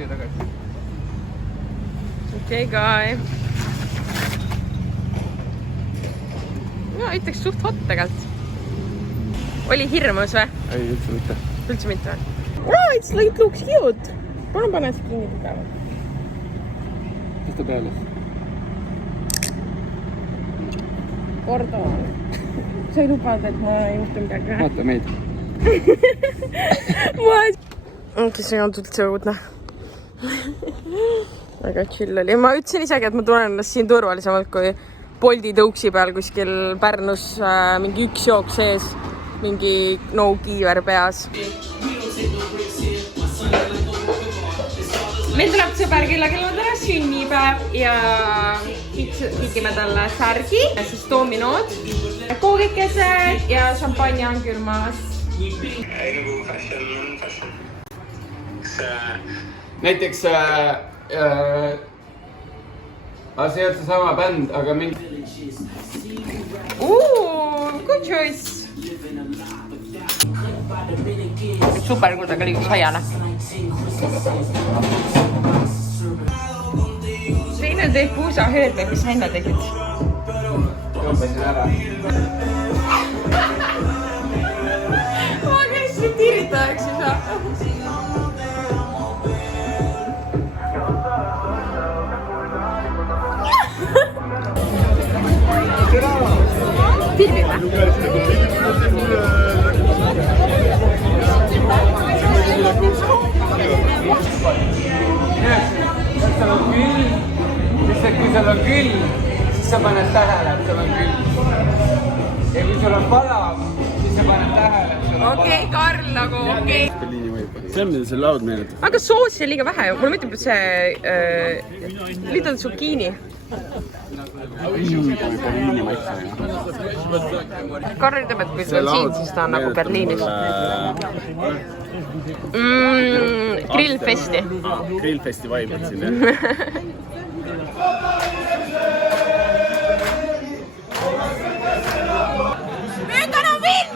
siia tagasi. Okei, Kai. Ma ütleks suht hot tegelt. Oli hirmus või? Ei, üldse mitte. Üldse mitte või? Oh, it looks cute. Palun pane see kinni tugeva. Tõsta peale. Pardon. Sa ei lubanud, et ma ei juhtu midagi. Vaata meid. Ongi see on üldse õudne. Väga chill oli. Ma ütlesin isegi, et ma tunnen ennast siin turvalisemalt kui Bolti tõuksi peal kuskil Pärnus mingi üks jook sees. Mingi no-kiiver peas. Meil tuleb sõber, kellel on täna sünnipäev ja kikime talle särgi, siis doominood, koogikese ja šampanja on külmas. Näiteks see on seesama bänd, aga mingi... Good choice! Super, kui ta ka liigus haiane. Reine teeb puusa hööd, mis sa enne tegid. Joopasin ära. Ma käisin tiiritajaks ei saa. Filmime. Kui sul on küll, siis sa paned tähele, et sul on küll. Ja kui sul on palav, siis sa paned tähele, et sul on palav. Okei, Karl, nagu okei. See on mida see laud meeletab. Aga soosi on liiga vähe. Mulle mõtleb, et see little zucchini. Berliini maitse. Karl ütleb, et kui see on siin, siis ta on nagu Berliinis. Grillfesti. Grillfesti vibe on siin, jah. We're gonna win!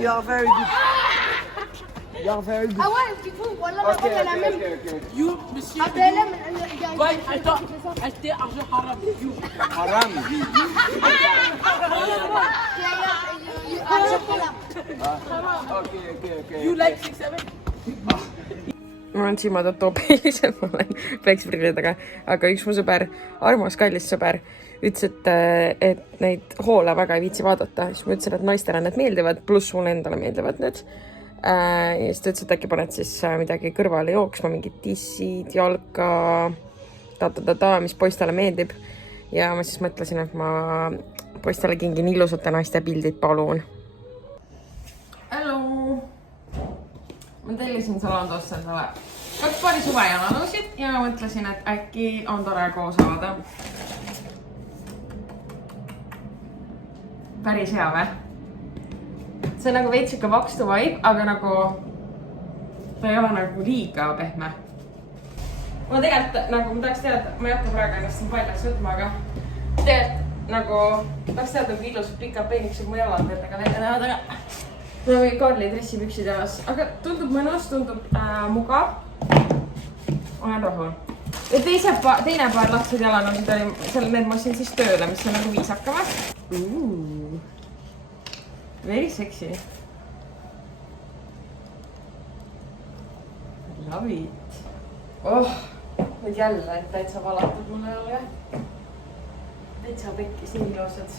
You're very good. You're very good. Ah ouais, du coup, voilà, on a la même. You, monsieur. Ouais, attends, acheter argent haram. You. Haram. Okay. You like 6-7? Ma olen silmatotoopilisem, ma olen fleksprillidega, aga üks mu sõber, armas kallis sõber, ütles, et neid hoole väga ei viitsi vaadata. Siis ma ütlesin, et naistele need meeldivad, pluss mulle endale meeldivad need. Ja siis ta ütles, et äkki paned siis midagi kõrvale jooksma, mingid tissid, jalka, mis poistele meeldib. Ja ma siis mõtlesin, et ma poistele kingin ilusate naiste pildid, palun. Hello! Ma tellisin Zalandost endale 2 paari suvejalanõusid ja mõtlesin, et äkki on tore koos avada. Päris hea või? See on nagu veits ikka vakstu vibe, aga nagu ta ei ole nagu liiga pehme. Ma tegelikult nagu ma tahaks teada, ma ei hakka praegu ennast siin paljaks võtma, aga tegelikult nagu tahaks teada, kui ilusad pikad peenikesed mu jalad välja näevad, aga mul on mingi Karli dressipüksid jalas, aga tundub mõnus, tundub mugav. Olen rahul. Ja teine paar lahtud jalanõusid oli, need ma ostsin siis tööle, mis on nagu viisakamad. Very sexy. Love it. Nüüd jälle, et täitsa valatud mulle ei ole. Täitsa pekkis nii ilusad.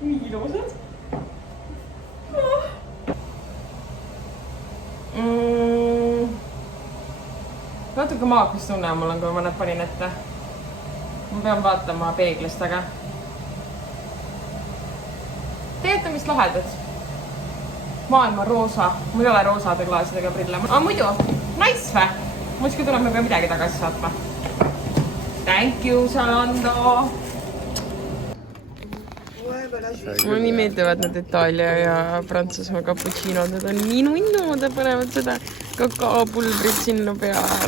Nii ilusad. Natuke maakas tunne mul on, kui ma need panin ette. Ma pean vaatama peeglist, aga tegelikult on vist lahedad. Maailma roosa. Mul ei ole roosade klaasidega prille. Aga muidu, nice või? muidugi tuleb me peame midagi tagasi saatma. Thank you, Zalando! Mulle nii meeldivad need Itaalia ja Prantsusmaa cappuccinod, need on nii nunnu, nad panevad seda kakaopulbrit sinna peale,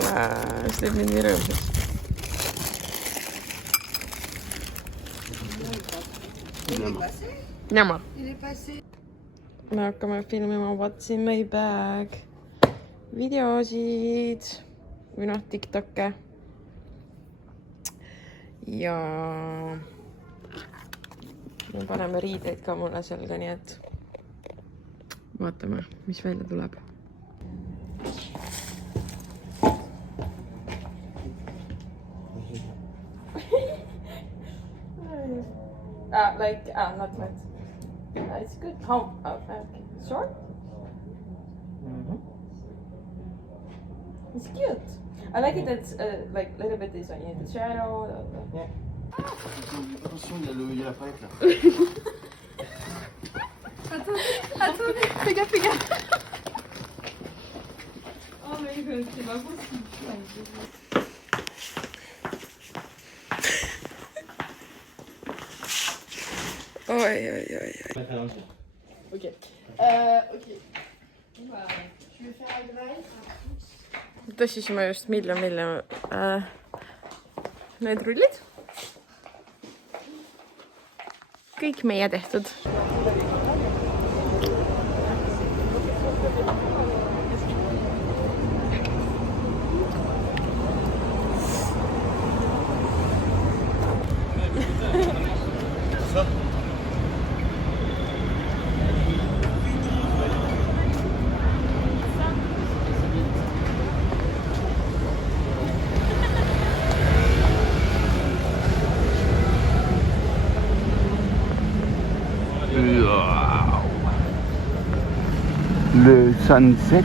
see teeb mind nii rõõmsaks. Няма. Me hakkame filmima What's in my bag videosid või noh, TikTokke. Ja me paneme riideid ka mulle selga, nii et vaatame, mis välja tuleb. Not wet. It's good. How? Okay. Short? It's cute. I like it. It's like a little bit is in the shadow. Yeah. Attention, il y a la palette là. Attendez, fais gaffe. Oh my god, c'est pas possible. Oi. Ok. Voilà. Je vais faire la graille. Tõstsime just miljon need rullid. Kõik meie tehtud. Le sunset.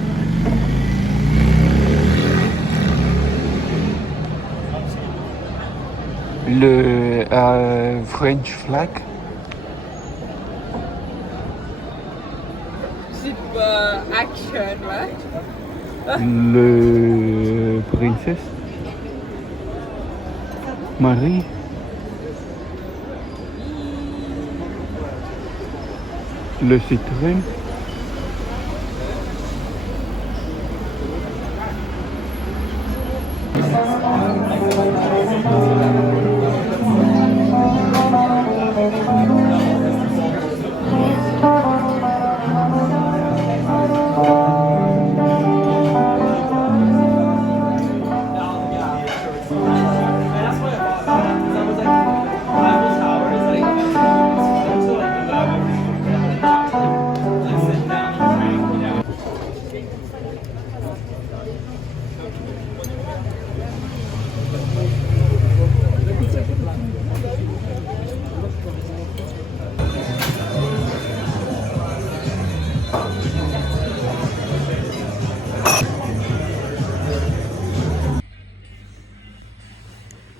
Le French flag. C'est pas action, ouais. Le princesse. Marie. Le citron.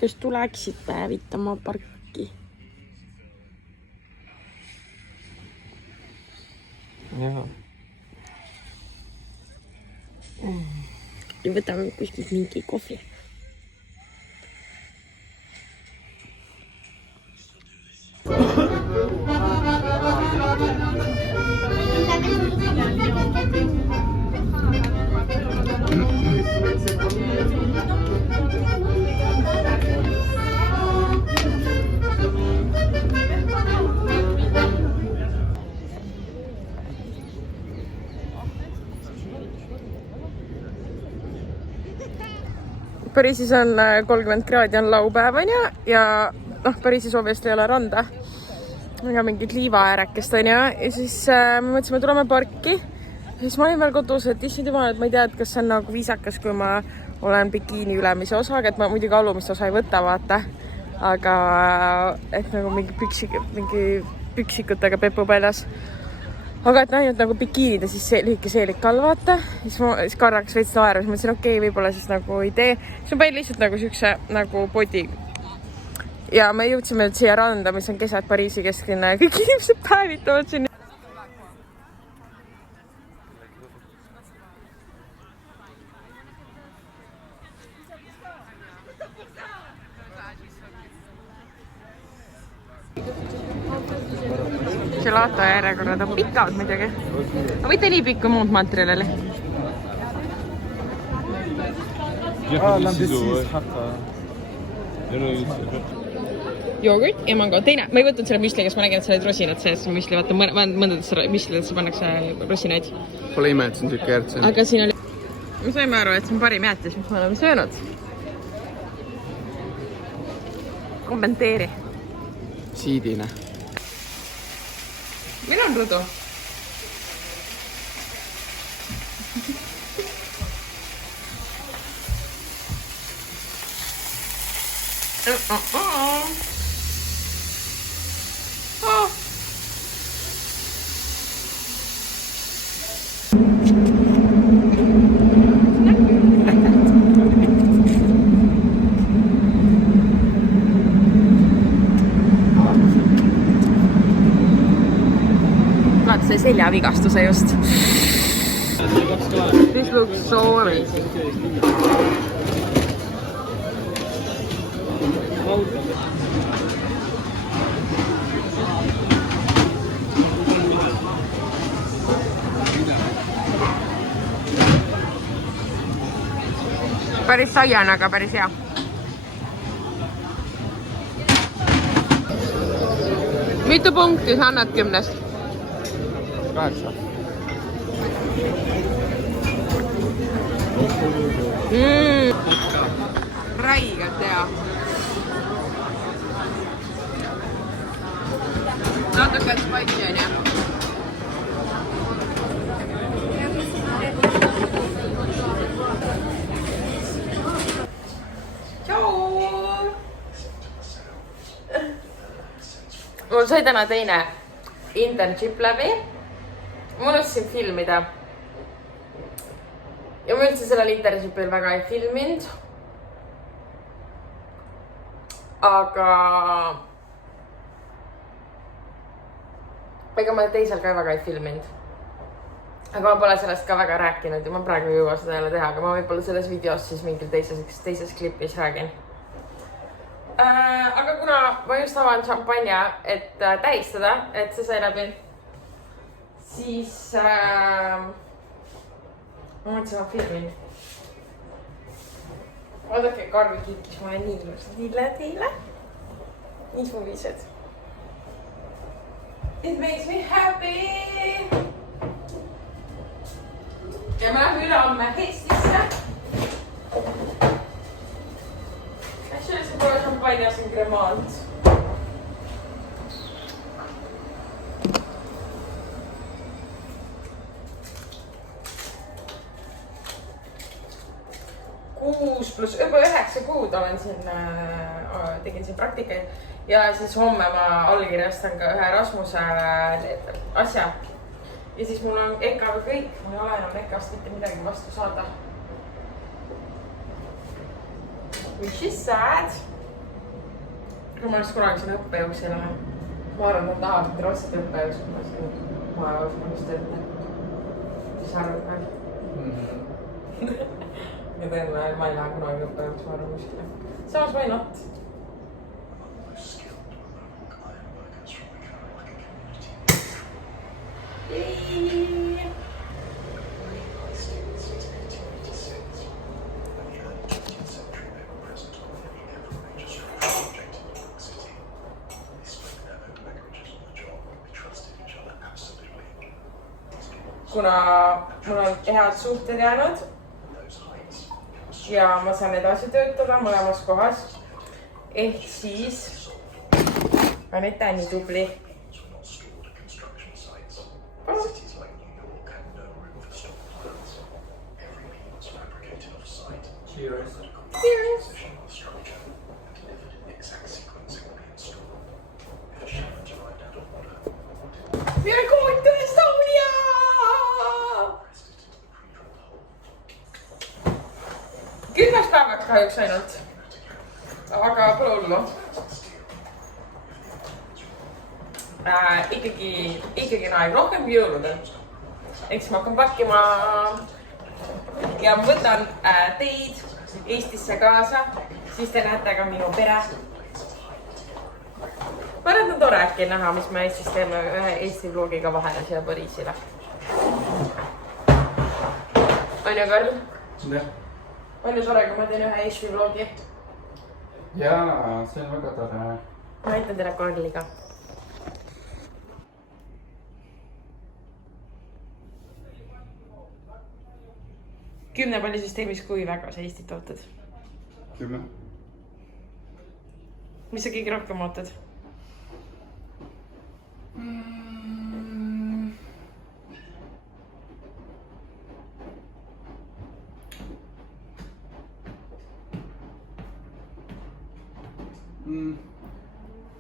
Kas tuleksid päevitama parki? Jaa. Ja võtame kuskilt mingi kohvi. Pariisis on 30 kraadi, on laupäev on ja Pariisis obviously ei ole randa. Aga mingid liivaäärekest on ja siis me mõtlesime, tuleme parki. Siis ma olin veel kodus, et issand jumal, et ma ei tea, et kas see on nagu viisakas, kui ma olen bikiini ülemise osaga, et ma muidugi alumist osa ei võta, vaata. Aga et nagu mingi püksikutega pepu väljas. Aga et ainult nagu bikiinid ja siis seelik all, vaata. Siis korraks veits naeru, siis mõtlesin, okei, võib-olla siis nagu ei tee. Siis ma panin lihtsalt nagu siukse nagu body. Ja me jõudsime siia randa, mis on keset Pariisi kesklinna ja kõik inimesed päevitavad sinna. Gelato järjekorrad on pikad muidugi. Aga mitte nii pikk kui muud Montreali. Jogurt ja mango. Teine, ma ei võtnud selle müsli, kes ma nägin, et sa olid rosinad sees müsli. Vaata, mõndades müslidesse pannakse rosinaid. Pole ime, et see on tükk järg. Aga siin oli... Me saime aru, et see on parim jäätis, mis me oleme söönud. Kommenteeri. Siidine. Meil on rudu. Vaata see seljavigastuse just. This looks so amazing. Päris saiana, aga päris hea. Mitu punkti sa annad 10-st? 8. Räigelt hea. Natuke spicy on jah. Mul sai täna teine internship läbi. Ma unustasin filmida. Ja ma üldse sellel internshipil väga ei filminud. Aga... Ega ma teisel ka väga ei filminud. Aga ma pole sellest ka väga rääkinud ja ma praegu ei jõua seda jälle teha, aga ma võib-olla selles videos siis mingil teises klipis räägin. Aga kuna ma just avan šampanja, et tähistada, et see sai läbi, siis ma mõtlesin, ma filmin. Vaadake, Karvi kinkis mulle nii ilusad lille teile. Nii suvised. It makes me happy! Ja ma lähen ülehomme Hestisse. Actually, see pole šampanja, see on kremant. Juba 9 kuud olen siin, tegin siin praktikaid ja siis homme ma allkirjastan ka ühe Rasmuse asja. Ja siis mul on EKA kõik, mul ei ole enam EKA-st mitte midagi vastu saada. Which is sad. Ma oleks kunagi sinna õppejõuks ei lähe. Ma arvan, et nad tahavad, et rotsite õppejõuks, kui ma siin maajaoskonnas töötan. Mis sa arvad ka? Ja tõenäoliselt ma ei lähe kunagi õppejõuks, ma arvan kuskile. Samas why not? Kuna mul on head suhted jäänud ja ma saan edasi töötada mõlemas kohas, ehk siis Aneta on nii tubli. Cheers. Cheers! We are going to Estonia! Kümnes päevaks kahjuks ainult. Aga pole hullu. Ikkagi on aeg rohkem kui jõuludel. Eks ma hakkan pakkima ja ma võtan teid Eestisse kaasa, siis te näete ka minu pere. ma arvan, et on tore äkki näha, mis me Eestis teeme ühe Eesti vlogiga vahele siia Pariisile. On ju, Karl? jah. On ju tore, kui ma teen ühe Eesti vlogi? Jaa, see on väga tore. Ma näitan teile Karliga. Kümnepallisüsteemis kui väga sa Eestit ootad? 10. Mis sa kõige rohkem ootad?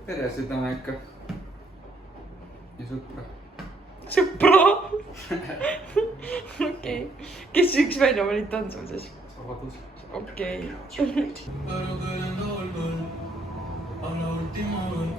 Peresüdame ikka. Ja sõpra. Sõpra? Okei. Kes üks välja valid on sul siis? Vabadus. Okei. Pero que no volver a la última vez.